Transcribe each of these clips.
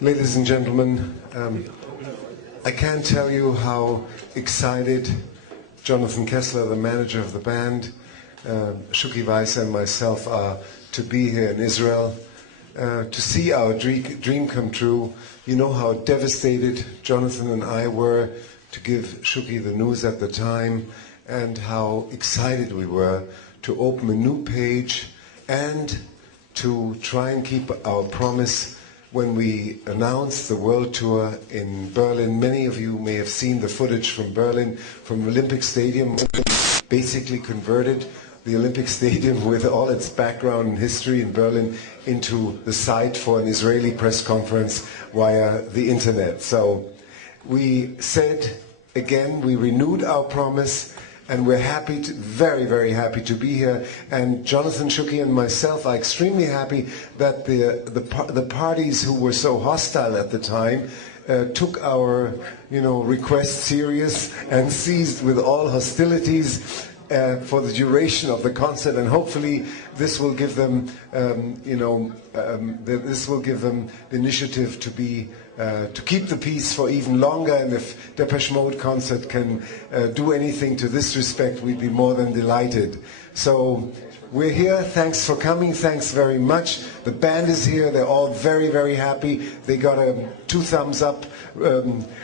Ladies and gentlemen, I can't tell you how excited Jonathan Kessler, the manager of the band, Shuki Weiss and myself are to be here in Israel, to see our dream come true. You know how devastated Jonathan and I were to give Shuki the news at the time, and how excited we were to open a new page and to try and keep our promise. When we announced the world tour in Berlin, many of you may have seen the footage from Berlin, from Olympic Stadium. Basically converted the Olympic Stadium with all its background and history in Berlin into the site for an Israeli press conference via the internet. So we said again, we renewed our promise, and we're happy, very, very happy to be here. And Jonathan, Shuki, and myself are extremely happy that the parties who were so hostile at the time took our, request serious and seized with all hostilities for the duration of the concert. And hopefully, this will give them, this will give them the initiative to be. To keep the peace for even longer, and if Depeche Mode concert can do anything to this respect, we'd be more than delighted. So we're here. Thanks for coming. Thanks very much. The band is here. They're all very, very happy. They got a 2 thumbs up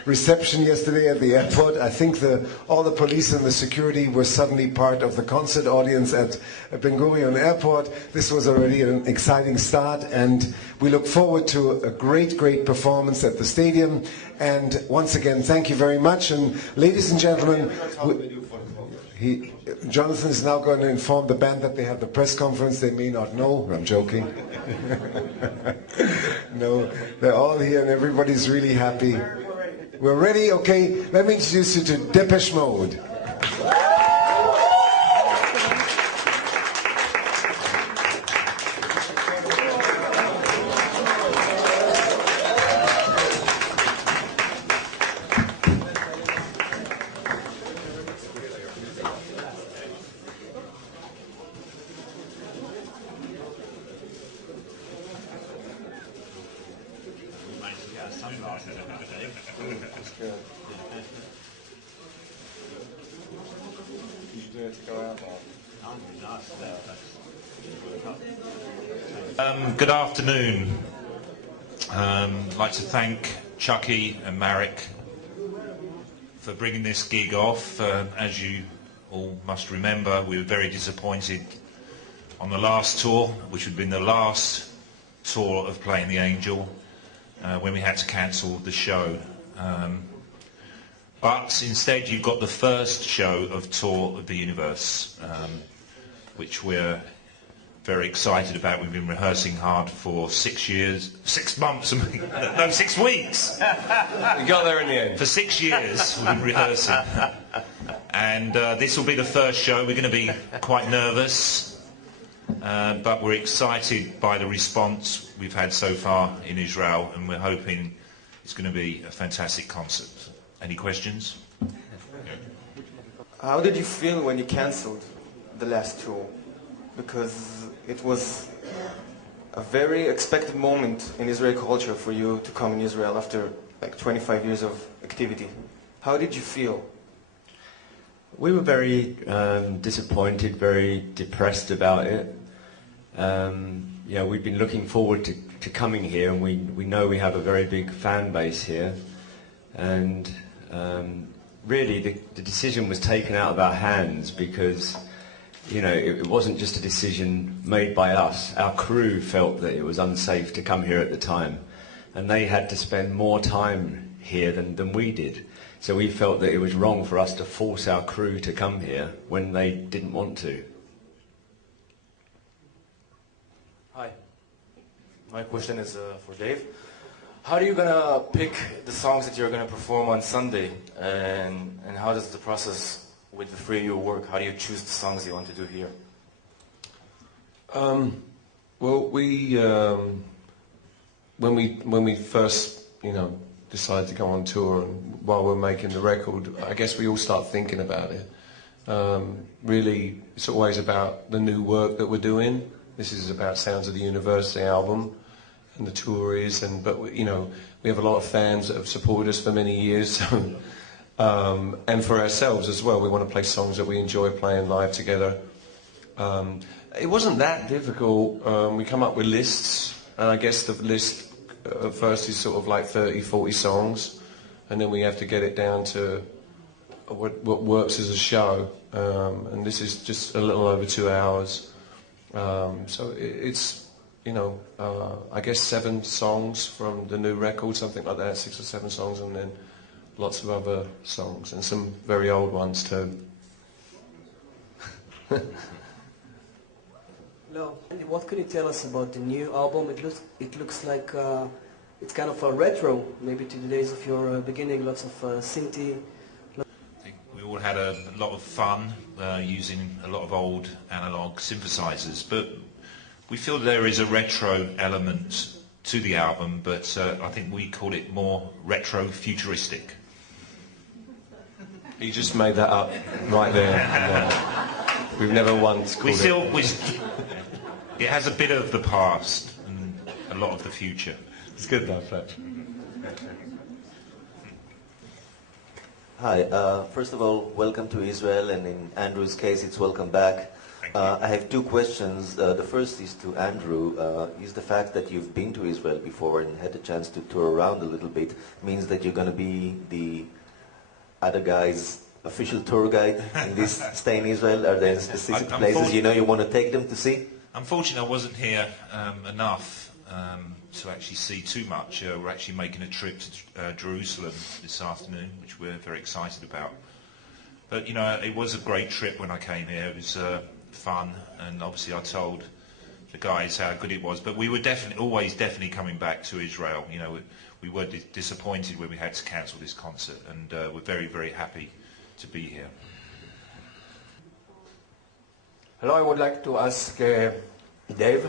reception yesterday at the airport. I think all the police and the security were suddenly part of the concert audience at Ben Gurion Airport. This was already an exciting start, and we look forward to a great, great performance at the stadium. And once again, thank you very much. And ladies and gentlemen, Jonathan is now going to inform the band that they have the press conference. They may not know. I'm joking. No, they're all here and everybody's really happy. We're ready? Okay, let me introduce you to Depeche Mode. Good afternoon. I'd like to thank Chucky and Marek for bringing this gig off. As you all must remember, we were very disappointed on the last tour, which had been the last tour of Playing the Angel, when we had to cancel the show. But instead you've got the first show of Tour of the Universe, which we're very excited about. We've been rehearsing hard for 6 months, no, 6 weeks. We got there in the end. For 6 years we've been rehearsing. And this will be the first show. We're going to be quite nervous, but we're excited by the response we've had so far in Israel, and we're hoping it's going to be a fantastic concert. Any questions? How did you feel when you cancelled the last tour? Because it was a very expected moment in Israeli culture for you to come in Israel after like 25 years of activity. How did you feel? We were very disappointed, very depressed about it. We've been looking forward to coming here, and we know we have a very big fan base here. And really the decision was taken out of our hands because it wasn't just a decision made by us. Our crew felt that it was unsafe to come here at the time, and they had to spend more time here than we did. So we felt that it was wrong for us to force our crew to come here when they didn't want to. Hi, my question is for Dave. How are you gonna pick the songs that you're gonna perform on Sunday, and how does the process with the three of you work? How do you choose the songs you want to do here? Well, when we first, decided to go on tour, and while we're making the record, I guess we all start thinking about it. Really, it's always about the new work that we're doing. This is about Sounds of the Universe, the album. and the tour is, but you know, we have a lot of fans that have supported us for many years, and for ourselves as well. We want to play songs that we enjoy playing live together. It wasn't that difficult. We come up with lists, and I guess the list at first is sort of like 30, 40 songs, and then we have to get it down to what works as a show, and this is just a little over 2 hours. So it's, you know, I guess 7 songs from the new record, something like that, 6 or 7 songs, and then lots of other songs, and some very old ones too. Hello. What could you tell us about the new album? It looks like it's kind of a retro, maybe to the days of your beginning, lots of synthy. I think we all had a lot of fun using a lot of old analog synthesizers, but we feel there is a retro element to the album, but I think we call it more retro-futuristic. You just made that up right there. Yeah. We've never once called it. It has a bit of the past and a lot of the future. It's good though, Fletch. Hi, first of all, welcome to Israel, and in Andrew's case, it's welcome back. I have 2 questions. The first is to Andrew. Is the fact that you've been to Israel before and had the chance to tour around a little bit means that you're going to be the other guy's official tour guide in this stay in Israel? Are there specific places you know you want to take them to see? Unfortunately, I wasn't here enough to actually see too much. We're actually making a trip to Jerusalem this afternoon, which we're very excited about. But, you know, it was a great trip when I came here. It was fun, and obviously I told the guys how good it was. But we were always coming back to Israel. You know, we were disappointed when we had to cancel this concert, and we're very, very happy to be here. Hello, I would like to ask Dave.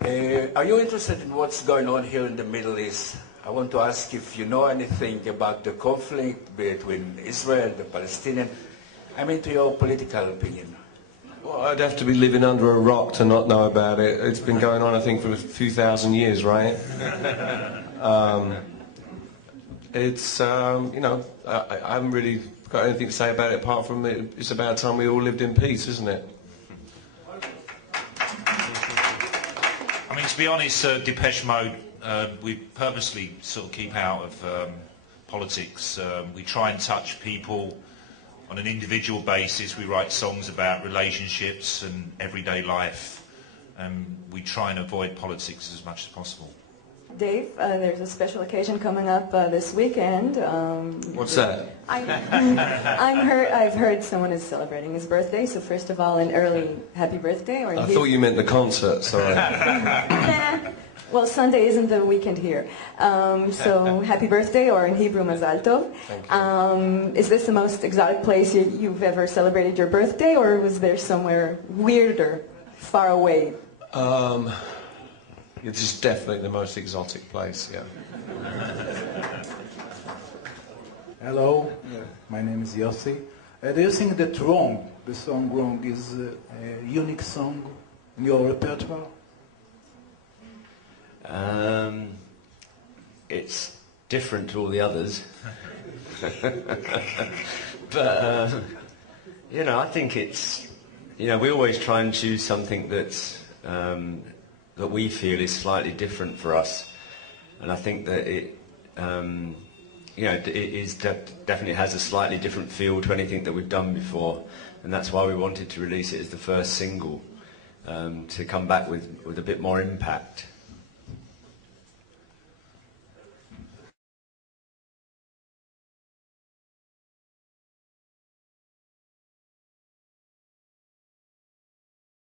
Are you interested in what's going on here in the Middle East? I want to ask if you know anything about the conflict between Israel and the Palestinians. I'm into your political opinion. Well, I'd have to be living under a rock to not know about it. It's been going on, I think, for a few thousand years, right? It's, you know, I haven't really got anything to say about it apart from it's about time we all lived in peace, isn't it? I mean, to be honest, Depeche Mode, we purposely sort of keep out of politics. We try and touch people on an individual basis. We write songs about relationships and everyday life, and we try and avoid politics as much as possible. Dave, there's a special occasion coming up this weekend. What's that? I've heard someone is celebrating his birthday, so first of all, an early happy birthday. I thought you meant the concert, sorry. Well, Sunday isn't the weekend here. So happy birthday, or in Hebrew, Mazal Tov. Thank you. Is this the most exotic place you've ever celebrated your birthday, or was there somewhere weirder, far away? It's just definitely the most exotic place, yeah. Hello, my name is Yossi. Do you think that Wrong, the song Wrong, is a unique song in your repertoire? It's different to all the others. But, you know, I think it's, you know, we always try and choose something that's, that we feel is slightly different for us. And I think that it, you know, it is definitely has a slightly different feel to anything that we've done before. And that's why we wanted to release it as the first single, to come back with a bit more impact.